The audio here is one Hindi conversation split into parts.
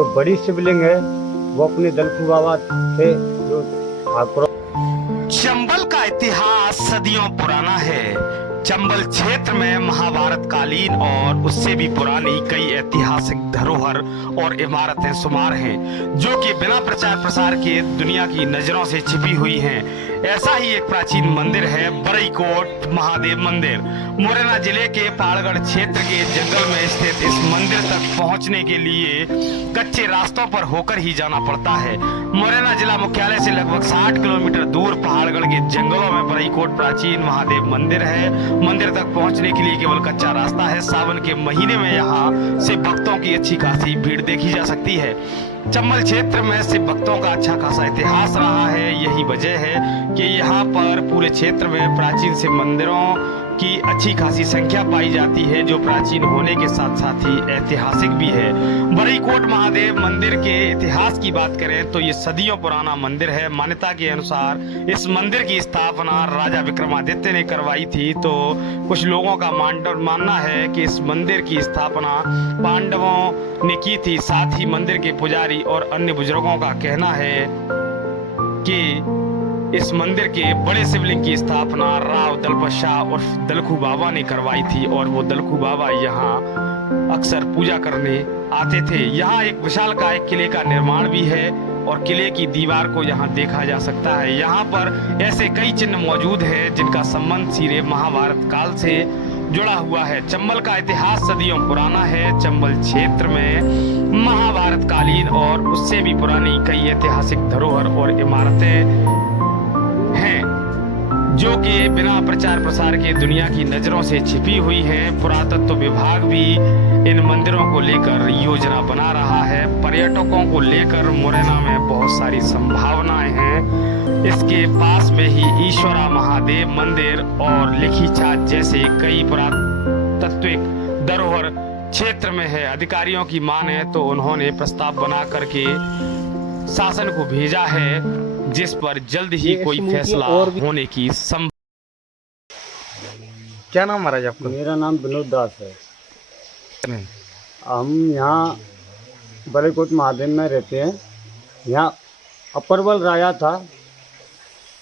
जो बड़ी शिवलिंग है वो अपने दलखू बाबा थे जो ठाकुर। चंबल का इतिहास सदियों पुराना है। चंबल क्षेत्र में महाभारत कालीन और उससे भी पुरानी कई ऐतिहासिक धरोहर और इमारतें शुमार हैं, जो कि बिना प्रचार प्रसार के दुनिया की नजरों से छिपी हुई हैं। ऐसा ही एक प्राचीन मंदिर है बरईकोट महादेव मंदिर। मुरैना जिले के पहाड़गढ़ क्षेत्र के जंगल में स्थित इस मंदिर तक पहुंचने के लिए कच्चे रास्तों पर होकर ही जाना पड़ता है। मुरैना जिला मुख्यालय से लगभग 60 किलोमीटर दूर पहाड़गढ़ के जंगलों में बरईकोट प्राचीन महादेव मंदिर है। मंदिर तक पहुंचने के लिए केवल कच्चा रास्ता है। सावन के महीने में यहाँ से भक्तों की अच्छी खासी भीड़ देखी जा सकती है। चंबल क्षेत्र में शिव भक्तों का अच्छा खासा इतिहास रहा है। यही वजह है कि यहाँ पर पूरे क्षेत्र में प्राचीन शिव मंदिरों की अच्छी खासी संख्या पाई जाती है, जो प्राचीन होने के साथ साथ ही ऐतिहासिक भी है। बरईकोट महादेव मंदिर के इतिहास की बात करें तो ये सदियों पुराना मंदिर है। मान्यता के अनुसार इस मंदिर की स्थापना राजा विक्रमादित्य ने करवाई थी। तो कुछ लोगों का मानना है कि इस मंदिर की स्थापना पांडवों ने की थी। साथ ही मंदिर के पुजारी और अन्य बुजुर्गों का कहना है कि इस मंदिर के बड़े शिवलिंग की स्थापना राव दलपत शाह और दलखू बाबा ने करवाई थी और वो दलखू बाबा यहाँ अक्सर पूजा करने आते थे। यहाँ एक विशालकाय किले का निर्माण भी है और किले की दीवार को यहाँ देखा जा सकता है। यहाँ पर ऐसे कई चिन्ह मौजूद हैं जिनका संबंध सीधे महाभारत काल से जुड़ा हुआ है। चंबल का इतिहास सदियों पुराना है। चंबल क्षेत्र में महाभारत कालीन और उससे भी पुरानी कई ऐतिहासिक धरोहर और इमारतें हैं, जो कि बिना प्रचार प्रसार के दुनिया की नजरों से छिपी हुई है। पुरातत्व विभाग भी इन मंदिरों को लेकर योजना बना रहा है। पर्यटकों को लेकर मुरैना में बहुत सारी संभावनाएं हैं। इसके पास में ही ईश्वरा महादेव मंदिर और लिखी छात जैसे कई पुरातात्विक धरोहर क्षेत्र में है। अधिकारियों की माने तो उन्होंने प्रस्ताव बना करके शासन को भेजा है, जिस पर जल्द ही कोई फैसला होने की संभावना। क्या नाम महाराज आपका? मेरा नाम विनोद दास है। हम यहाँ बरईकोट महादेव में रहते हैं। यहाँ अपरवल राजा था,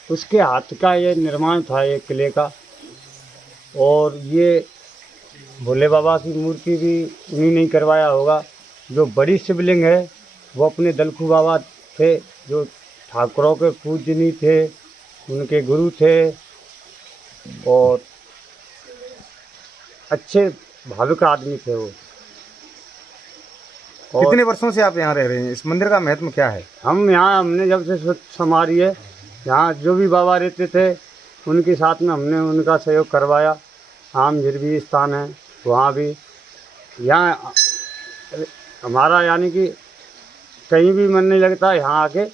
उसके हाथ का ये निर्माण था ये किले का। और ये भोले बाबा की मूर्ति भी उन्हीं ने करवाया होगा। जो बड़ी शिवलिंग है वो अपने दलखू बाबा थे जो ठाकुरों के पूजनी थे, उनके गुरु थे और अच्छे भावुक आदमी थे वो। और कितने वर्षों से आप यहाँ रह रहे हैं? इस मंदिर का महत्व क्या है? हमने जब से संभाली है, यहाँ जो भी बाबा रहते थे उनके साथ में हमने उनका सहयोग करवाया। आम भी स्थान है वहाँ भी। यहाँ हमारा यानी कि कहीं भी मन नहीं लगता, यहाँ आके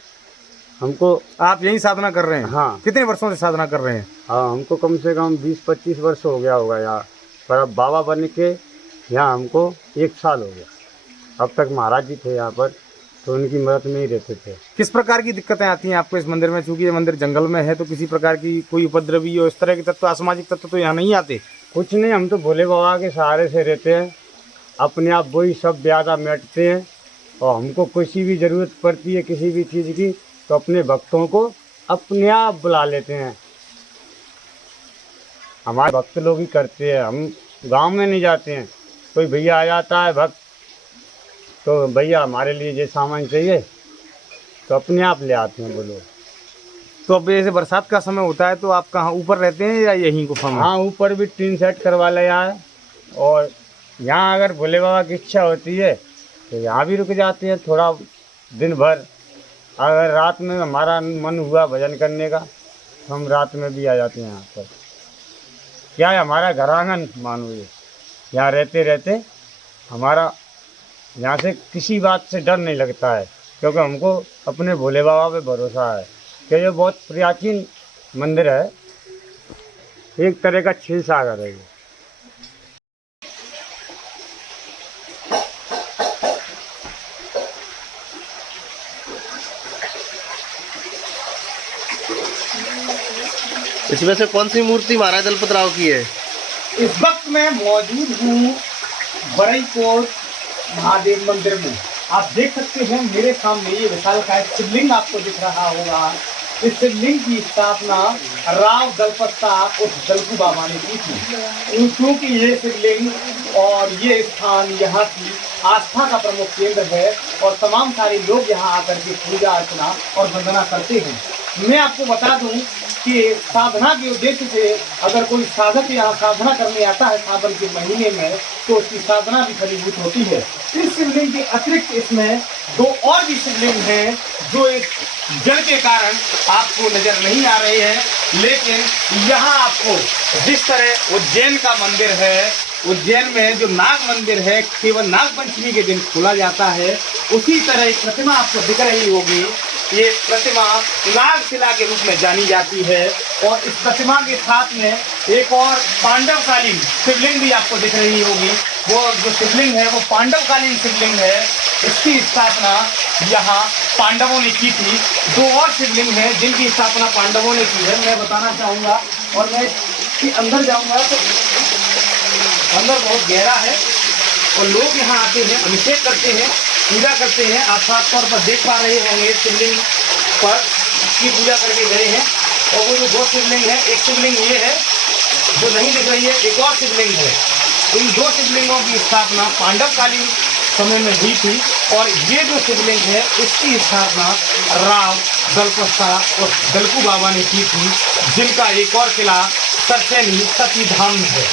हमको। आप यही साधना कर रहे हैं? हाँ। कितने वर्षों से साधना कर रहे हैं? हाँ, हमको कम से कम 20-25 वर्ष हो गया होगा यहाँ पर। अब बाबा बन के यहाँ हमको 1 साल हो गया। अब तक महाराज जी थे यहाँ पर, तो उनकी मदद में ही रहते थे। किस प्रकार की दिक्कतें आती हैं आपको इस मंदिर में? चूंकि ये मंदिर जंगल में है तो किसी प्रकार की कोई उपद्रवी और इस तरह के तत्व, असामाजिक तत्व तो यहाँ नहीं आते? कुछ नहीं, हम तो भोले बाबा के सहारे से रहते हैं। अपने आप वही सब ब्यादा मिटते हैं। और हमको किसी भी ज़रूरत पड़ती है किसी भी चीज़ की तो अपने भक्तों को अपने आप बुला लेते हैं। हमारे भक्त लोग ही करते हैं, हम गांव में नहीं जाते हैं। कोई भैया आ जाता है भक्त, तो भैया हमारे लिए ये सामान चाहिए तो अपने आप ले आते हैं वो लोग। तो अब जैसे बरसात का समय होता है तो आप कहाँ ऊपर रहते हैं या यहीं गुफा में? हाँ, ऊपर भी टीन सेट करवा लिया है। और यहाँ अगर भोले बाबा की इच्छा होती है तो यहाँ भी रुक जाते हैं थोड़ा दिन भर। अगर रात में हमारा मन हुआ भजन करने का तो हम रात में भी आ जाते हैं यहाँ पर। क्या है, हमारा घर आंगन मानो ये। यहाँ रहते रहते हमारा यहाँ से किसी बात से डर नहीं लगता है, क्योंकि हमको अपने भोले बाबा पे भरोसा है कि ये बहुत प्राचीन मंदिर है। एक तरह का क्षीर सागर है ये। इसमें से कौन सी मूर्ति महाराज दलपत राव की है? इस वक्त मैं मौजूद हूँ बरईकोट महादेव मंदिर में। आप देख सकते हैं मेरे सामने ये विशालकाय शिवलिंग आपको दिख रहा होगा। इस शिवलिंग की स्थापना राव दलपत्ता उस दलकू बाबा ने की थी। क्योंकि ये शिवलिंग और ये स्थान यहाँ की आस्था का प्रमुख केंद्र है और तमाम सारे लोग यहाँ आकर के पूजा अर्चना और वंदना करते हैं। मैं आपको बता दूं कि साधना के उद्देश्य से अगर कोई साधक यहाँ साधना करने आता है सावन के महीने में तो उसकी साधना भी फलीभूत होती है। इस शिवलिंग के अतिरिक्त इसमें दो और भी शिवलिंग हैं जो इस जल के कारण आपको नजर नहीं आ रहे हैं, लेकिन यहाँ आपको जिस तरह उज्जैन का मंदिर है, उज्जैन में जो नाग मंदिर है केवल नाग पंचमी के दिन खोला जाता है, उसी तरह एक प्रतिमा आपको दिख रही होगी। ये प्रतिमा नागशिला के रूप में जानी जाती है और इस प्रतिमा के साथ में एक और पांडवकालीन शिवलिंग भी आपको दिख रही होगी। वो जो शिवलिंग है वो पांडवकालीन शिवलिंग है। इसकी स्थापना यहाँ पांडवों ने की थी। दो और शिवलिंग हैं जिनकी स्थापना पांडवों ने की है, मैं बताना चाहूँगा। और मैं इसके अंदर जाऊँगा तो अंदर बहुत गहरा है और लोग यहाँ आते हैं, अभिषेक करते हैं, पूजा करते हैं। आप साफ तौर पर देख पा रहे होंगे शिवलिंग पर की पूजा करके गए हैं। और वो जो दो शिवलिंग है, एक शिवलिंग ये है जो नहीं दिख रही है, एक और शिवलिंग है। इन दो शिवलिंगों की स्थापना पांडवकालीन समय में हुई थी और ये जो शिवलिंग है इसकी स्थापना राव दलपत्ता और दलकू बाबा ने की थी, जिनका एक और किला सरसैनी सती धाम में है।